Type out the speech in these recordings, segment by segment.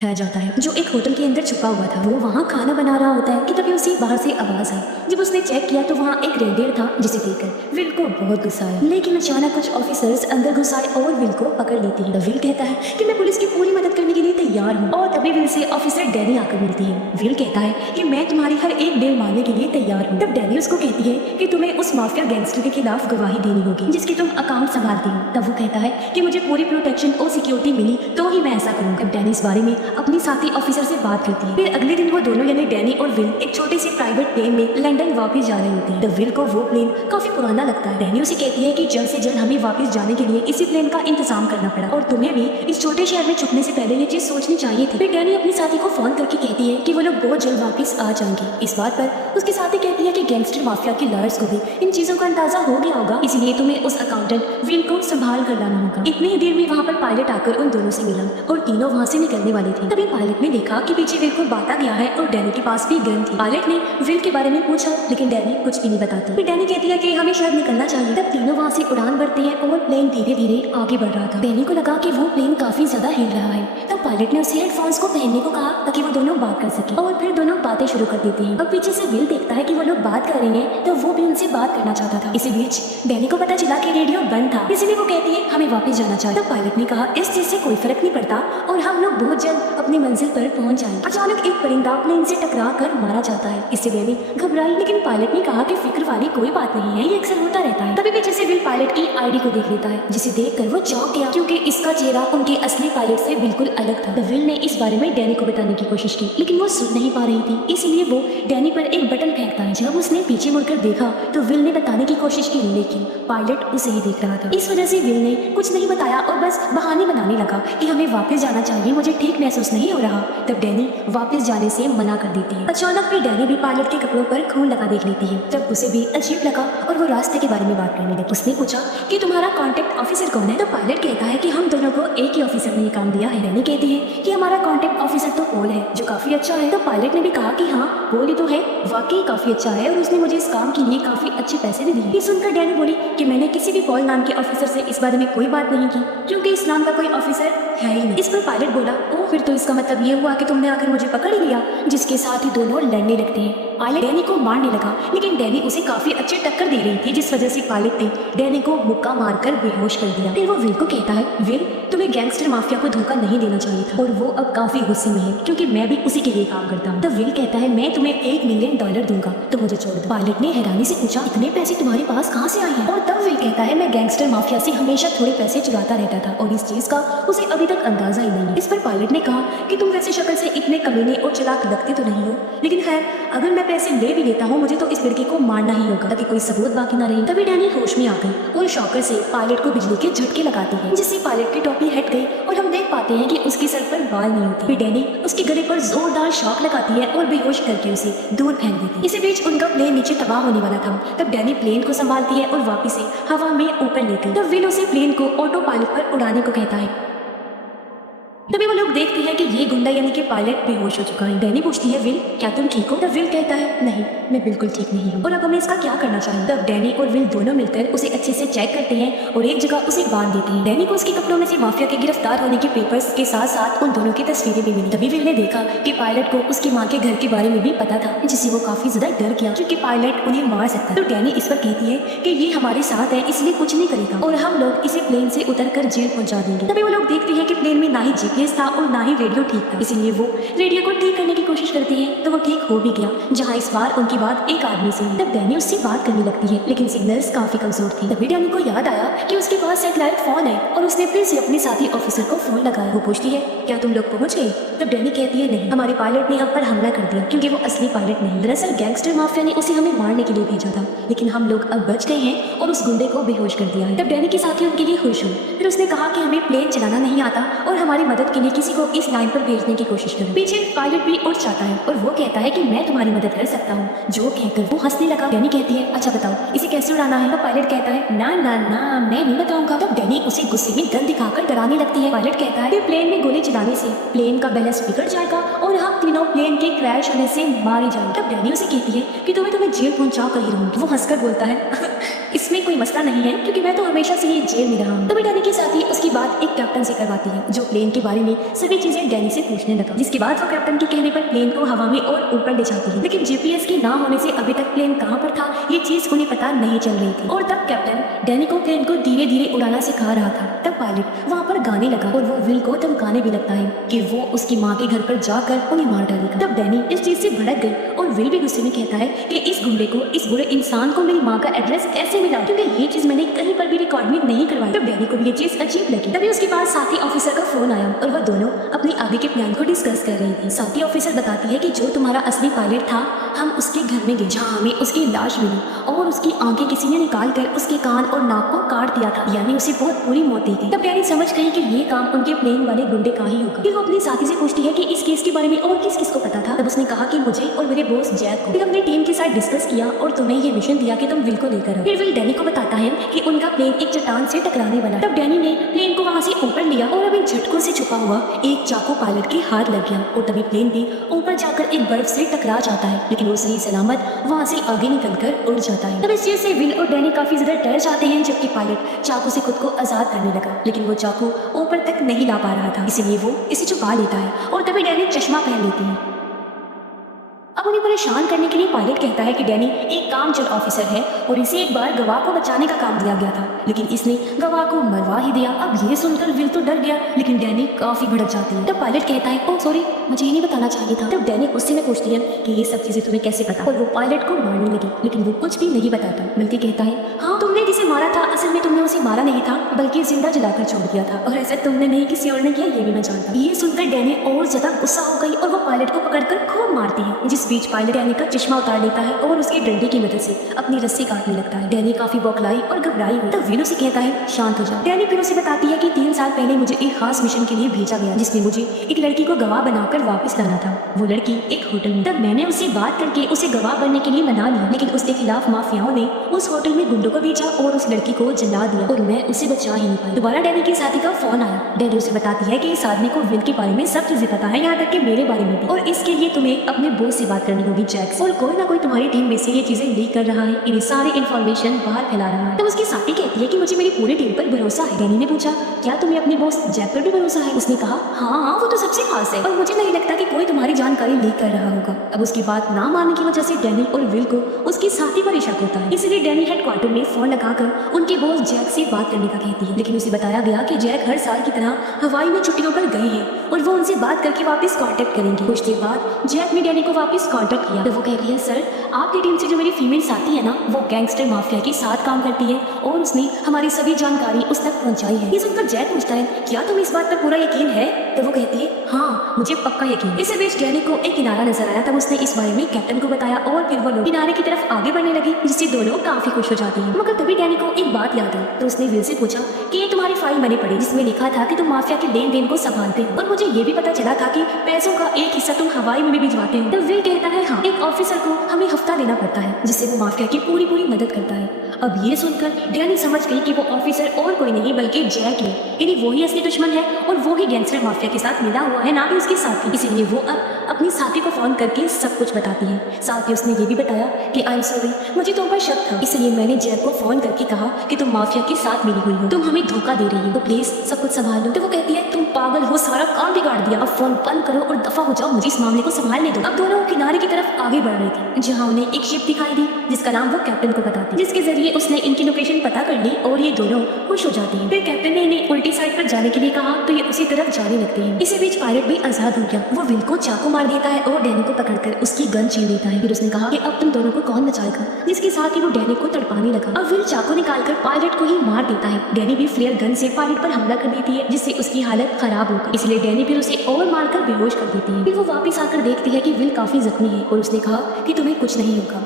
रह जाता है जो एक होटल के अंदर छुपा हुआ था। वो वहाँ खाना बना रहा होता है कि तभी उसे बाहर से आवाज आई। जब उसने चेक किया तो वहाँ एक रेडियर था, जिसे देखकर विल को बहुत गुस्सा आया। लेकिन अचानक कुछ ऑफिसर्स अंदर घुस आए और विल को पकड़ लेती है। विल कहता है कि मैं पुलिस की पूरी मदद करने के लिए तैयार हूँ। और तभी विल से ऑफिसर डैनी आकर मिलती है। विल कहता है कि मैं तुम्हारी हर एक डील मानने के लिए तैयार हूँ। तब डैनी उसको कहती है कि तुम्हें उस माफिया गैंगस्टर के खिलाफ गवाही देनी होगी जिसकी तुम अकाउंट संभालती हो। तब वो कहता है कि मुझे पूरी प्रोटेक्शन और सिक्योरिटी मिली तो ही मैं ऐसा करूँगा। डैनी इस बारे में अपनी साथी ऑफिसर से बात करती है। फिर अगले दिन वो दोनों यानी डैनी और विल एक छोटे से प्राइवेट प्लेन में लंदन वापस जा रहे होते हैं। विल को वो प्लेन काफी पुराना लगता है। डैनी उसे कहती है कि जल्द से जल्द हमें वापस जाने के लिए इसी प्लेन का इंतजाम करना पड़ा और तुम्हें भी इस छोटे शहर में छुपने से पहले ये चीज सोचनी चाहिए थी। फिर डैनी अपनी साथी को फोन करके कहती है कि वो लोग बहुत जल्द वापस आ जाएंगे। इस बात पर उसकी साथी कहती है कि गैंगस्टर माफिया के लॉयर्स को भी इन चीजों का अंदाजा हो गया होगा, इसलिए तुम्हें उस अकाउंटेंट विल को संभाल कर लाना होगा। इतनी ही देर में वहाँ पर पायलट आकर उन दोनों से मिला और तीनों वहाँ से निकलने वाले थे। तभी पायलट ने देखा कि पीछे विल को बांटा गया है और डैनी के पास भी गन थी। पायलट ने विल के बारे में पूछा लेकिन डैनी कुछ भी नहीं बताती। फिर डैनी कहती है कि हमें शायद निकलना चाहिए। तब तीनों वहाँ से उड़ान भरते हैं और प्लेन धीरे धीरे आगे बढ़ रहा था। डैनी को लगा कि वो प्लेन काफी ज्यादा हिल रहा है। तब पायलट ने उसे हेडफोन्स को पहनने को कहा ताकि वो दोनों बात कर सके और फिर दोनों बातें शुरू कर देते हैं। और पीछे से विल देखता है कि वो लोग बात कर रहे हैं तो वो भी उनसे बात करना चाहता था। इसी बीच डैनी को पता चला कि रेडियो बंद था, इसलिए वो कहती है हमें वापस जाना चाहिए। तब पायलट ने कहा इस चीज से कोई फर्क नहीं पड़ता और हम लोग बहुत जल्द अपनी मंजिल पर पहुंच जाएंगे। अचानक एक परिंदा प्लेन से टकरा कर मारा जाता है। इससे डैनी घबराई लेकिन पायलट ने कहा कि फिक्र वाली कोई बात नहीं है, ये अक्सर होता रहता है। तभी पीछे से विल पायलट की आईडी को देख लेता है जिसे देखकर वो चौंक गया क्योंकि इसका चेहरा उनके असली पायलट से बिल्कुल अलग था। विल ने इस बारे में डैनी को बताने की कोशिश की लेकिन वो सुन नहीं पा रही थी, इसलिए वो डैनी पर एक बटन फेंकता है। जब उसने पीछे मुड़कर देखा तो विल ने बताने की कोशिश की लेकिन पायलट उसे ही देख रहा था। इस वजह से विल ने कुछ नहीं बताया और बस बहाने बनाने लगा कि हमें वापस जाना चाहिए, मुझे ठीक महसूस नहीं हो रहा। तब डैनी वापस जाने से मना कर देती है। अचानक फिर डैनी भी पायलट के कपड़ों पर खून लगा देख लेती है। तब उसे भी अजीब लगा और वो रास्ते के बारे में बात करने लगी। उसने पूछा कि तुम्हारा कांटेक्ट ऑफिसर कौन है। तो पायलट कहता है कि हम दोनों को एक ही ऑफिसर ने काम दिया है। डैनी कहती है कि हमारा कांटेक्ट ऑफिसर तो पॉल है जो काफी अच्छा है। तो पायलट ने भी कहा कि हाँ पॉल ही तो है, वाकई काफी अच्छा है और उसने मुझे इस काम के लिए काफी अच्छे पैसे भी दिए। ये सुनकर डैनी बोली कि मैंने किसी भी पॉल नाम के ऑफिसर से इस बारे में कोई बात नहीं की क्योंकि इस नाम का कोई ऑफिसर है ही नहीं। इस पर पायलट बोला ओ फिर तो इसका मतलब ये हुआ कि तुमने आकर मुझे पकड़ ही लिया, जिसके साथ ही दोनों लड़ने लगते हैं। पायलट डैनी को मारने लगा लेकिन डैनी उसे काफी अच्छी टक्कर दे रही थी जिस वजह से पायलट ने डैनी को मुक्का मारकर बेहोश कर दिया। फिर वो विल को कहता है विल तुम्हें गैंगस्टर माफिया को धोखा नहीं देना चाहिए था और वो अब काफी गुस्से में है क्योंकि मैं भी उसी के लिए काम करता हूँ। तब विल कहता है मैं तुम्हें $1 मिलियन दूंगा तो मुझे छोड़ दो। पायलट ने हैरानी से पूछा इतने पैसे तुम्हारे पास कहाँ से आए हैं। और तब विल कहता है मैं गैंगस्टर माफिया से हमेशा थोड़े पैसे चुराता रहता था और इस चीज का उसे अभी तक अंदाजा ही नहीं है। इस पर पायलट ने कहा कि तुम वैसे शक्ल से इतने कमीने और चालाक लगते तो नहीं हो, लेकिन खैर अगर मैं पैसे ले भी लेता हूँ मुझे तो इस लड़की को मारना ही होगा ताकि कोई सबूत बाकी ना रहे। तभी डैनी होश में आ गई और शॉकर से पायलट को बिजली के झटके लगाती है जिससे पायलट की टोपी हट गई और हम देख पाते हैं कि उसके सर पर बाल नहीं होते। फिर डैनी उसके गले पर जोरदार शॉक लगाती है और बेहोश करके उसे दूर फेंक देती है। इसी बीच उनका प्लेन नीचे तबाह होने वाला था। तब डैनी प्लेन को संभालती है और वापस से हवा में ऊपर लेती। तब विल उसे प्लेन को ऑटो पायलट पर उड़ाने को कहता है। तभी वो लोग देखते हैं कि ये गुंडा यानी कि पायलट बेहोश हो चुका है। डैनी पूछती है विल क्या तुम ठीक हो। तब विल कहता है नहीं मैं बिल्कुल ठीक नहीं हूँ और अब हमें इसका क्या करना चाहिए। तब डैनी और विल दोनों मिलकर उसे अच्छे से चेक करते हैं और एक जगह उसे बांध देते हैं। डैनी को उसके कपड़ों में से माफिया के गिरफ्तार होने के पेपर्स के साथ साथ उन दोनों की तस्वीरें भी मिली। तभी विल ने देखा कि पायलट को उसकी माँ के घर के बारे में भी पता था जिससे वो काफी ज्यादा डर गया क्योंकि पायलट उन्हें मार सकता। तो डैनी इस पर कहती है कि ये हमारे साथ है इसलिए कुछ नहीं करेगा और हम लोग इसे प्लेन से उतर कर जेल पहुंचा देंगे। तभी वो लोग देखते हैं कि प्लेन में ना ही जीपीएस था और ना ही रेडियो ठीक था, इसलिए वो रेडियो को ठीक करने की कोशिश करती है तो वो ठीक हो भी गया जहाँ इस बार उनकी बात एक आदमी से हुई। तब डैनी उससे बात करने लगती है लेकिन सिग्नल्स काफी कमजोर थी। तभी डैनी को याद आया कि उसके पास सैटेलाइट फोन है और उसने फिर से अपने साथी ऑफिसर को फोन लगाया। वो पूछती है क्या तुम लोग पहुंच गए। तब डैनी कहती है नहीं हमारे पायलट ने हम पर हमला कर दिया क्योंकि वो असली पायलट नहीं, दरअसल गैंगस्टर माफिया ने उसे हमें मारने के लिए भेजा था लेकिन हम लोग अब बच गए हैं और उस गुंडे को बेहोश कर दिया है। तब डैनी के साथी उनके लिए खुश हुई। फिर उसने कहा कि हमें प्लेन चलाना नहीं आता और हमारी मदद के लिए किसी को इस लाइन पर भेजने की कोशिश करो। पीछे पायलट भी उठ जाता है और वो कहता है कि मैं तुम्हारी मदद कर सकता हूँ। जो कहकर वो हंसने लगा। डैनी कहती है अच्छा बताओ इसे कैसे उड़ाना है। तो पायलट कहता है ना ना ना मैं नहीं बताऊंगा। तब डैनी उसे गुस्से में गन दिखाकर डराने लगती है। पायलट कहता है कि प्लेन में गोली चलाने से प्लेन का बैलेंस बिगड़ जाएगा और हम तीनों प्लेन के क्रैश होने से मारे जाएंगे। तब डैनी उसे कहती है कि तुम्हें जेल पहुंचा कर ही रहूंगी। वो हंसकर बोलता है इसमें कोई मसला नहीं है क्योंकि मैं तो हमेशा से ही जेल में रहा हूँ। तभी डैनी के साथ ही उसकी बात एक कैप्टन से करवाती है जो प्लेन के बारे में सभी चीजें डैनी से पूछने लगा, जिसके बाद वो कैप्टन के कहने पर प्लेन को हवा में और ऊपर ले जाती है। लेकिन जीपीएस के ना होने से अभी तक प्लेन कहाँ पर था ये चीज उन्हें पता नहीं चल रही थी। और तब कैप्टन डैनी को प्लेन को धीरे धीरे उड़ाना सिखा रहा था। तब पायलट वहाँ पर गाने लगा और वो विल को धमकाने भी लगता है कि वो उसकी माँ के घर पर जाकर उन्हें मार डालेगा। तब डैनी इस चीज से भड़क गई और विल भी गुस्से में कहता है कि इस गुंडे को, इस बुरे इंसान को मेरी माँ का एड्रेस ऐसे मिला क्योंकि ये चीज मैंने कहीं पर भी रिकॉर्ड में नहीं करवाई। तब डैनी को भी ये चीज अजीब लगी। तभी उसके पास साथी ऑफिसर का फोन आया और वह दोनों अपनी आगे के प्लान को डिस्कस कर रही थी। साथी ऑफिसर बताती है कि जो तुम्हारा असली पायलट था हम उसके घर में गए जहाँ हमें उसकी लाश मिली और उसकी आंखें किसी ने निकाल कर उसके कान और नाक को काट दिया था, यानी उसे बहुत बुरी मौत दी थी। तब डैनी समझ गई कि ये काम उनके प्लेन वाले गुंडे का ही होगा। फिर वो अपनी साथी से पूछती है कि इस केस के बारे में और किस किस को पता था। तब उसने कहा कि मुझे और मेरे बॉस जैक को। फिर हमने टीम के साथ डिस्कस किया और तुम्हें ये मिशन दिया कि तुम विल को लेकर आओ। फिर विल डैनी को बताता है कि उनका प्लेन एक चट्टान से टकराने वाला। तब डैनी ने प्लेन को वहाँ से ऊपर लिया और अब इन झटकों से छुपा हुआ एक चाकू पायलट के हाथ लग गया और तभी प्लेन भी ऊपर जाकर एक बर्फ से टकरा जाता है, लेकिन वो सही सलामत वहाँ से आगे निकलकर उड़ जाता है। तब इस चीज से विल और डैनी काफी ज्यादा डर जाते हैं, जबकि पायलट चाकू से खुद को आजाद करने लगा, लेकिन वो चाकू ऊपर तक नहीं ला पा रहा था, इसीलिए वो इसे छुपा लेता है और तभी डैनी चश्मा पहन लेती है। अब उन्हें परेशान करने के लिए पायलट कहता है कि डैनी एक कामचोर ऑफिसर है और इसे एक बार गवाह को बचाने का काम दिया गया था, लेकिन इसने गवाह को मरवा ही दिया। अब ये सुनकर विल तो डर गया, लेकिन डैनी काफी भड़क जाती है। तब पायलट कहता है ओह सॉरी, मुझे ये नहीं बताना चाहिए था। तब डैनी उससे में पूछती है कि ये सब चीजें तुम्हें कैसे पता, और वो पायलट को मारने लगी, लेकिन वो कुछ भी नहीं बताता, बल्कि कहता है हाँ तुमने जिसे मारा था असल में तुमने उसे मारा नहीं था बल्कि जिंदा जलाकर छोड़ दिया था, और ऐसा तुमने नहीं किसी और ने किया ये भी मैं जानता। ये सुनकर डैनी और ज्यादा गुस्सा हो गई और वो पायलट को पकड़कर खूब मारती है, जिस बीच पायलट डैनी का चश्मा उतार लेता है और उसके डंडे की मदद से अपनी रस्सी काटने लगता है। डैनी काफी बौखलाई और घबराई हुई। तब विल उसे कहता है शांत हो जा। डैनी फिर उसे बताती है कि 3 साल पहले मुझे एक खास मिशन के लिए भेजा गया जिसमें मुझे एक लड़की को गवाह बनाकर वापस लाना था। वो लड़की एक होटल में। तब मैंने उससे बात करके उसे गवाह बनने के लिए मना लिया, लेकिन उसके खिलाफ माफियाओं ने उस होटल में गुंडों को भेजा और उस लड़की को जला दिया और मैं उसे बचा ही नहीं पाई। दोबारा डैनी के साथी का फोन आया। डैनी उसे बताती है कि इस आदमी को विल के बारे में सब चीजें पता है, यहाँ तक कि मेरे बारे में भी, और इसके लिए तुम्हें अपने बॉस से बात करनी होगी जैक से, और कोई ना कोई तुम्हारी टीम में से ये चीजें लीक कर रहा है, इन्हें सारी इन्फॉर्मेशन बाहर फैला रहा है। तब उसकी साथी कहती है कि मुझे मेरी पूरी टीम पर भरोसा है। डैनी ने पूछा क्या तुम्हें अपने बॉस जैक पर भी भरोसा है? उसने कहा हाँ वो तो सबसे खास है और मुझे नहीं लगता कि कोई तुम्हारी जानकारी लीक कर रहा होगा। अब उसकी बात ना मानने की वजह से डैनी और विल को उसकी साथी पर शक होता है, इसलिए डैनी हेडक्वार्टर में फोन लगाकर उनके बॉस जैक से बात करने का कहती है, लेकिन उसे बताया गया कि जैक हर साल की तरह हवाई में छुट्टियों पर गए हैं और वो उनसे बात करके वापस कांटेक्ट करेंगे। कुछ देर बाद जैक ने डैनी को वापस कांटेक्ट किया तो वो कह रही है सर आपकी टीम से जो मेरी फीमेल साथी है ना वो गैंगस्टर माफिया के साथ काम करती है और उसने हमारी सभी जानकारी उस तक पहुंचाई है। ये सुनकर जैक पूछता है क्या तुम्हें इस बात पर पूरा यकीन है? तो वो कहती है हाँ मुझे पक्का यकीन। इस बीच डैनी को एक किनारा नजर आया, तब उसने इस बारे में कैप्टन को बताया और फिर वो लोग किनारे की तरफ आगे बढ़ने लगे, जिससे दोनों काफी खुश हो जाती हैं। मगर तभी डैनी को एक बात याद आई, तो उसने विल से पूछा कि ये तुम्हारी फाइल मैंने पढ़ी जिसमें लिखा था कि तुम माफिया के लेन देन को संभालते हो, और मुझे ये भी पता चला था कि पैसों का एक हिस्सा तुम हवाई में भी भिजवाते हो। तो विल कहता है हाँ एक ऑफिसर को हमें हफ्ता देना पड़ता है जिससे वो माफिया की पूरी मदद करता है। अब ये सुनकर डैनी समझ गई कि वो ऑफिसर और कोई नहीं बल्कि जैक है, यानी वो ही असली दुश्मन है और वो ही गैंगस्टर माफिया के साथ मिला हुआ है, ना कि उसके साथी। इसीलिए वो अब अपनी साथी को फोन करके सब कुछ बताती है। साथ ही उसने ये भी बताया कि आई एम सॉरी मुझे तुम पर शक था, इसलिए मैंने जैक को फोन करके कहा कि तुम माफिया के साथ मिली हुई हो, तुम हमें धोखा दे रही हो, तो प्लीज सब कुछ संभाल लो। तो वो कहती है तुम पागल हो, सारा काम बिगाड़ दिया, अब फोन बंद करो और दफा हो जाओ, मुझे इस मामले को संभालने दो। अब दोनों किनारे की तरफ आगे बढ़ रही थी जहाँ उन्हें एक शिप दिखाई दी जिसका नाम वो कैप्टन को बताती, जिसके जरिए उसने इनकी लोकेशन पता कर ली और ये दोनों खुश हो जाती हैं। फिर कैप्टन ने इन्हें उल्टी साइड पर जाने के लिए कहा तो ये उसी तरफ जाने लगते हैं। इसी बीच पायलट भी आजाद हो गया, वो विल को चाकू मार देता है और डैनी को पकड़कर उसकी गन छीन लेता है। फिर उसने कहा कि अब तुम दोनों को कौन बचाएगा, जिसके साथ ही वो डैनी को तड़पाने लगा। अब विल चाकू निकालकर पायलट को ही मार देता है। डैनी भी फ्लेयर गन से पायलट पर हमला कर देती है जिससे उसकी हालत खराब हो गई, इसलिए डैनी फिर उसे और मारकर बेहोश कर देती है। फिर वो वापस आकर देखती है कि विल काफी जख्मी है और उसने कहा कि तुम्हें कुछ नहीं होगा।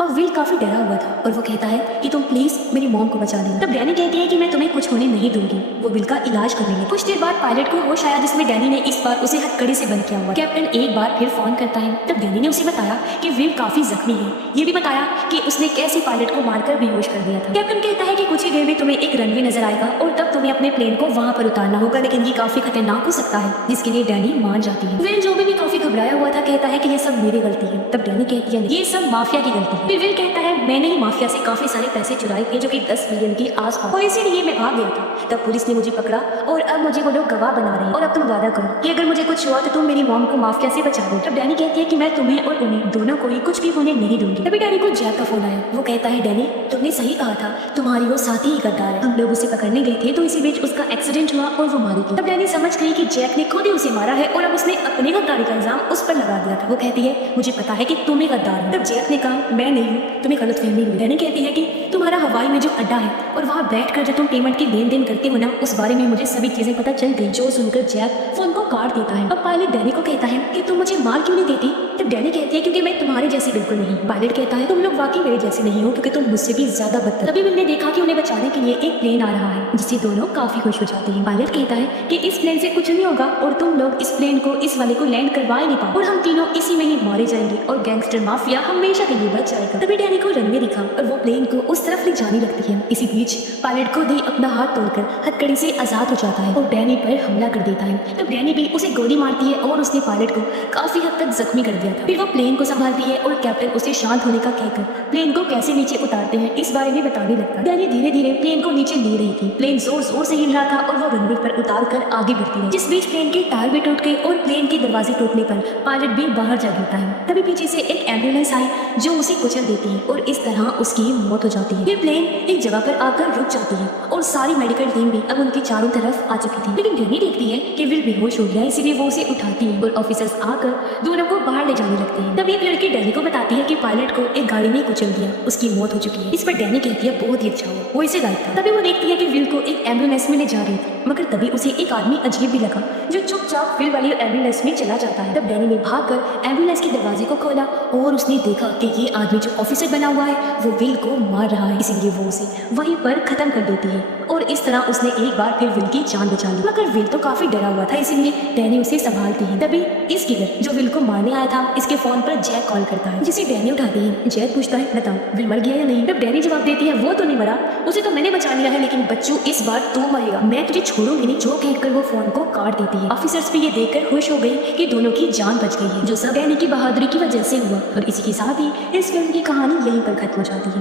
और विल काफी डरा हुआ था और वो कहता है कि तुम प्लीज मेरी मॉम को बचा लेना। तब डैनी कहती है कि मैं तुम्हें कुछ होने नहीं दूंगी, वो विल का इलाज कर लेंगे। कुछ देर बाद पायलट को होश आया जिसमें डैनी ने इस बार उसे हथकड़ी से बंद किया हुआ। कैप्टन एक बार फिर फोन करता है, तब डैनी ने उसे बताया कि विल काफी जख्मी है, ये भी बताया कि उसने कैसे पायलट को मारकर बेहोश कर दिया था। कैप्टन कहता है कि कुछ ही देर में तुम्हें एक रनवे नजर आएगा और तब तुम्हें अपने प्लेन को वहाँ पर उतारना होगा, लेकिन ये काफी खतरनाक हो सकता है, जिसके लिए डैनी मान जाती है। विल जो भी काफी घबराया हुआ था कहता है कि ये सब मेरी गलती है। तब डैनी कहती है ये सब माफिया की गलती है, फिर विल कहता है मैंने ही माफिया से काफी सारे पैसे चुराए थे जो कि 10 मिलियन के आसपास, और इसीलिए मैं भाग गया था। तब पुलिस ने मुझे पकड़ा और अब मुझे वो लोग गवाह बना रहे हैं और अब तुम वादा करो कि अगर मुझे कुछ हुआ तो तुम मेरी मॉम को माफिया से बचा दो। तब डैनी कहती है कि मैं तुम्हें और उन्हें दोनों को ही कुछ भी होने नहीं दूंगी। तभी डैनी को जैक का फोन आया। वो कहता है डैनी तुमने सही कहा था, तुम्हारी वो साथी ही गद्दार है। हम लोग उसे पकड़ने गए थे तो इसी बीच उसका एक्सीडेंट हुआ और वो मारी गई। तब डैनी समझ गई कि जैक ने खुद ही उसे मारा है और अब उसने अपनी गद्दारी का इल्जाम उस पर लगा दिया था। वो कहती है मुझे पता है कि तुम ही गद्दार हो। तब जैक ने कहा मैं नहीं हूँ, तुम्हें गलतफहमी हुई। डैनी कहती है कि तुम्हारा हवाई में जो अड्डा है और वहाँ बैठकर जो तुम पेमेंट की लेन देन करते हो ना, उस बारे में मुझे सभी चीजें पता चल गई। जो सुनकर जैक फोन को काट देता है। अब पायलट डैनी को कहता है कि तुम मुझे मार क्यों नहीं देती। तब डैनी कहती है क्योंकि मैं तुम्हारे जैसी बिल्कुल नहीं। पायलट कहता है तुम लोग वाकई मेरे जैसे नहीं हो क्योंकि तुम मुझसे भी ज्यादा बदतर। तभी विल ने देखा कि उन्हें बचाने के लिए एक प्लेन आ रहा है जिससे दोनों काफी खुश हो जाते हैं। पायलट कहता है कि इस प्लेन से कुछ नहीं होगा और तुम लोग इस प्लेन को इस वाले को लैंड करवा ही नहीं पाओ और हम तीनों इसी में ही मारे जाएंगे और गैंगस्टर माफिया हमेशा के लिए बच जाएगा। तभी डैनी को रनवे दिखा और वो प्लेन को उस तरफ ले जाने लगती है। इसी बीच पायलट खुद ही अपना हाथ तोड़कर हथकड़ी से आजाद हो जाता है और डैनी पर हमला कर देता है। तब डैनी भी उसे गोली मारती है और उसने पायलट को काफी हद तक जख्मी कर दिया था। फिर वो प्लेन को संभालती है और कैप्टन उसे शांत होने का कहकर प्लेन को कैसे नीचे उतारते हैं इस बारे में बताने लगता है। डैनी धीरे धीरे प्लेन को नीचे ले रही थी। प्लेन जोर जोर से हिल रहा था और वो रनवे पर उतार कर आगे बढ़ती है। जिस बीच प्लेन के टायर भी टूट गए और प्लेन के दरवाजे टूटने पर पायलट भी बाहर जा गिरता है। तभी पीछे से एक एम्बुलेंस आई जो उसे कुचल देती है और इस तरह उसकी मौत हो जाती है। फिर प्लेन एक जगह पर आकर रुक जाती है और सारी मेडिकल टीम भी अब उनके चारों तरफ आ चुकी थी। लेकिन डैनी देखती है कि विल बेहोश हो गया, इसीलिए वो उसे उठाती है और ऑफिसर्स आकर दोनों को बाहर ले जाने लगते हैं। तभी एक लड़की डैनी को बताती है कि पायलट को एक गाड़ी ने कुचल दिया, उसकी मौत हो चुकी है। इस पर डैनी कहती है बहुत ही अच्छा हुआ, वो इसे लायक था। तभी वो देखती है कि विल को एक एम्बुलेंस में ले जा रही थी, मगर तभी उसे एक आदमी अजीब भी लगा जो चुपचाप विल वाली एम्बुलेंस में चला जाता है। तब डैनी ने भागकर एम्बुलेंस के दरवाजे को खोला और उसने देखा कि ये आदमी जो ऑफिसर बना हुआ है वो विल को मार रहा है, इसीलिए वो उसे वहीं पर खत्म कर देती है और इस तरह उसने एक बार फिर विल की जान बचा ली। मगर विल तो काफी डरा हुआ था, इसीलिए डैनी उसे संभालती है। तभी इस किलर जो विल को मारने आया था इसके फोन पर जैक कॉल करता है जिसे डैनी उठाती है। जैक पूछता है बताओ विल मर गया या नहीं। तब डैनी जवाब देती है वो तो नहीं मरा, उसे तो मैंने बचा लिया है, लेकिन बच्चू इस बार तू मरेगा, मैं तुझे छोड़ूंगी नहीं। जो कहकर वो फोन को काट देती है। ऑफिसर्स भी ये देखकर खुश हो गई कि दोनों की जान बच गई है, जो सब डैनी की बहादुरी की वजह से हुआ। और इसी के साथ ही इस फिल्म की कहानी यहीं पर खत्म हो जाती है।